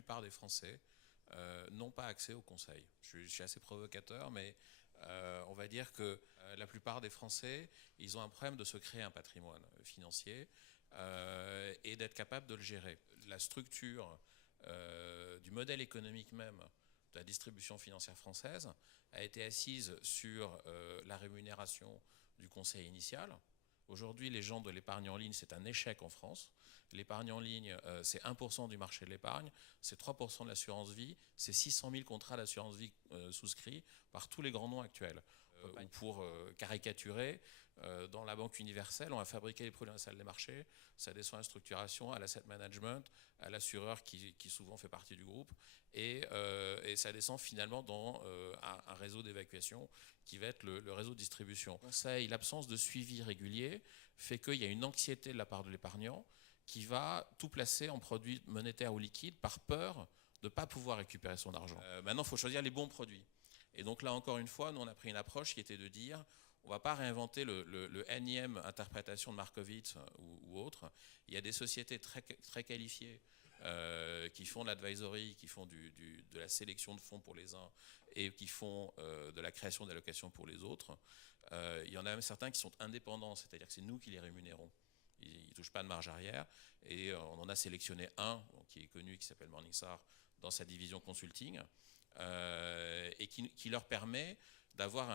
plupart des Français n'ont pas accès au conseil. Je suis assez provocateur, mais on va dire que la plupart des Français, ils ont un problème de se créer un patrimoine financier et d'être capable de le gérer. La structure du modèle économique même de la distribution financière française a été assise sur la rémunération du conseil initial. Aujourd'hui, les gens de l'épargne en ligne, c'est un échec en France. L'épargne en ligne, c'est 1% du marché de l'épargne, c'est 3% de l'assurance vie, c'est 600 000 contrats d'assurance vie souscrits par tous les grands noms actuels. Ou pour caricaturer, dans la banque universelle, on va fabriquer les produits dans la salle des marchés, ça descend à la structuration, à l'asset management, à l'assureur qui souvent fait partie du groupe, et ça descend finalement dans un réseau d'évacuation qui va être le réseau de distribution. L'absence de suivi régulier fait qu'il y a une anxiété de la part de l'épargnant qui va tout placer en produits monétaires ou liquides par peur de ne pas pouvoir récupérer son argent. Maintenant, il faut choisir les bons produits. Et donc là, encore une fois, nous, on a pris une approche qui était de dire, on ne va pas réinventer le énième interprétation de Markowitz ou autre. Il y a des sociétés très qualifiées qui font de l'advisory, qui font de la sélection de fonds pour les uns et qui font de la création d'allocations pour les autres. Il y en a même certains qui sont indépendants, c'est-à-dire que c'est nous qui les rémunérons. Ils ne touchent pas de marge arrière. Et on en a sélectionné un qui est connu, qui s'appelle Morningstar, dans sa division consulting, et qui leur permet d'avoir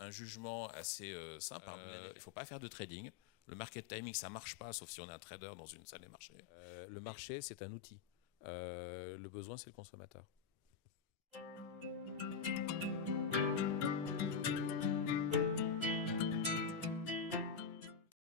un jugement assez simple. Il ne faut pas faire de trading. Le market timing, ça ne marche pas, sauf si on est un trader dans une salle des marchés. Le marché, c'est un outil. Le besoin, c'est le consommateur.